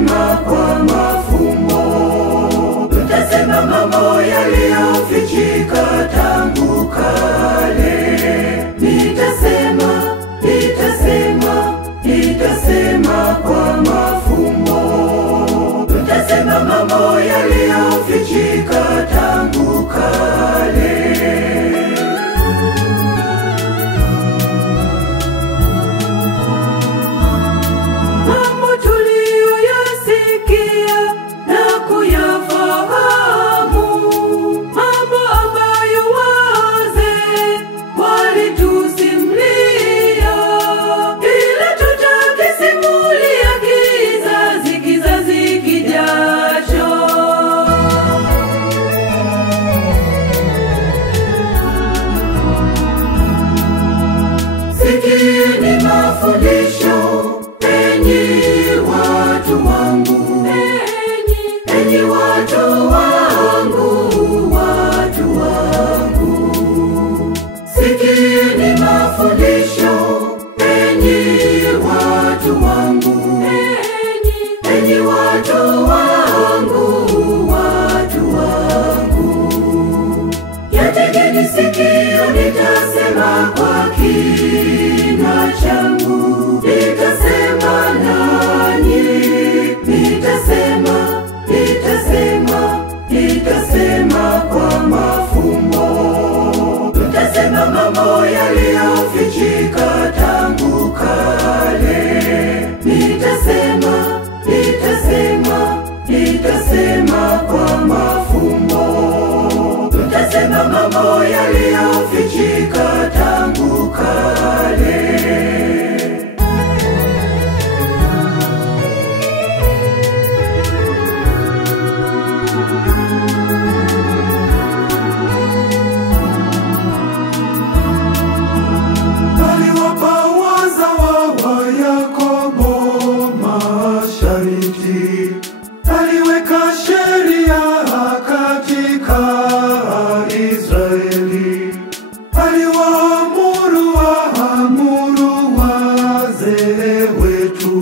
nitasema kwa mafumbo, nitasema mambo yaliyofichika tangu kale. Nitasema kwa mafumbo, nitasema mambo yaliyofichika tangu kale. Mambo tuliyoyasikia na kuyafahamu, mambo ambayo wazee walitusimulia, ila tutakisimulia kizazi kijacho. Sikieni mafundisho, enyi watu wangu, enyi watu wangu, watu wangu. Sikieni mafundisho, enyi watu wangu, enyi watu wangu, watu wangu. Yategeni sikio, nitasema kwa kinywa changu, nitasema nanyi, nitasema kwa mafumbo, nitasema mambo yaliyofichika tangu kale. Nitasema kwa mafumbo, nitasema mambo yaliyofichika tangu kale. Aliwapa wazawa wa Yakobo masharti, aliweka sheria katika Israeli, aliwaamuru wazee wetu,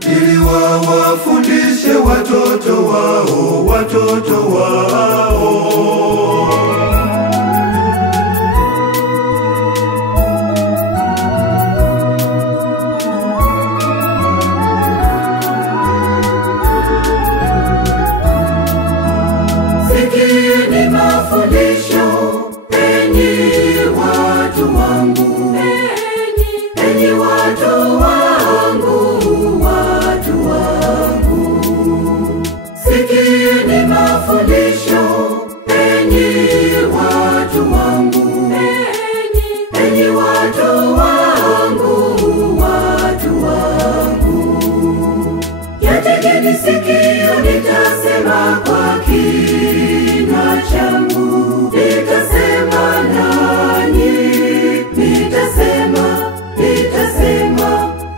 ili wawafundishe watoto wao. Sikieni mafundisho, enyi watu wangu, enyi watu wangu, watu wangu. Sikieni mafundisho, enyi watu wangu, enyi watu wangu, watu wangu. Yategeni sikio, nitasema kwa kinywa changu, nitasema nanyi,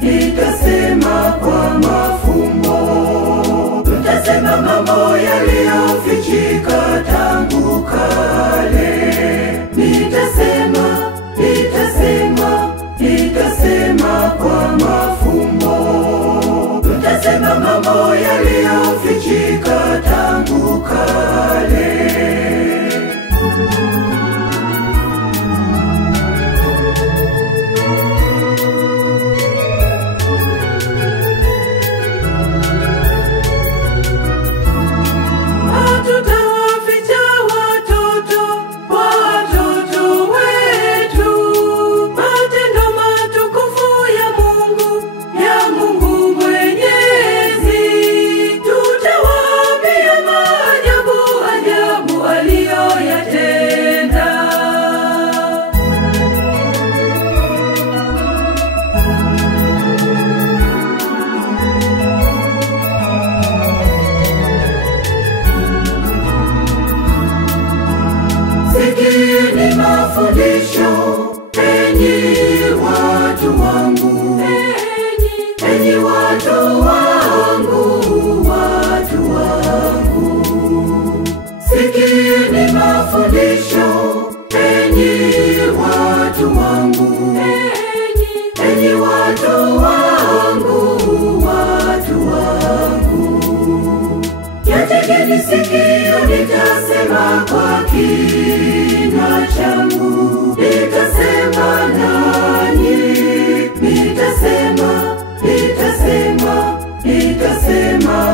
nitasema kwa mafumbo, nitasema mambo yaliyofichika tangu kale. Nitasema kwa mafumbo, nitasema mambo yaliyofichika tangu kale. Hatutawaficha watoto wetu matendo matukufu ya Mungu Mwenyezi. Tutawaambia maajabu aliyoyatenda. Sikieni mafundisho, enyi watu wangu, enyi watu wangu, watu wangu. Sikieni mafundisho, enyi watu wangu, enyi watu wangu, watu wangu. kinywa changu. Nitasema nanyi, nitasema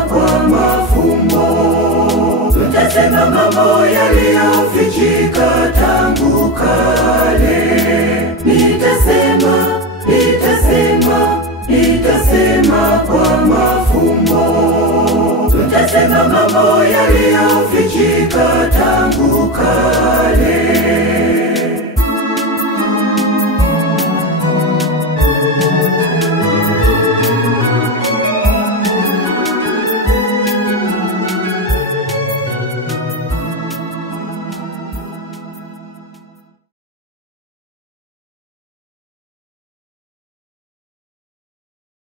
kwa mafumbo. Nitasema mambo yaliyofichika tangu kale. Nitasema kwa mafumbo. Nitasema mambo yaliyofichika tangu kale.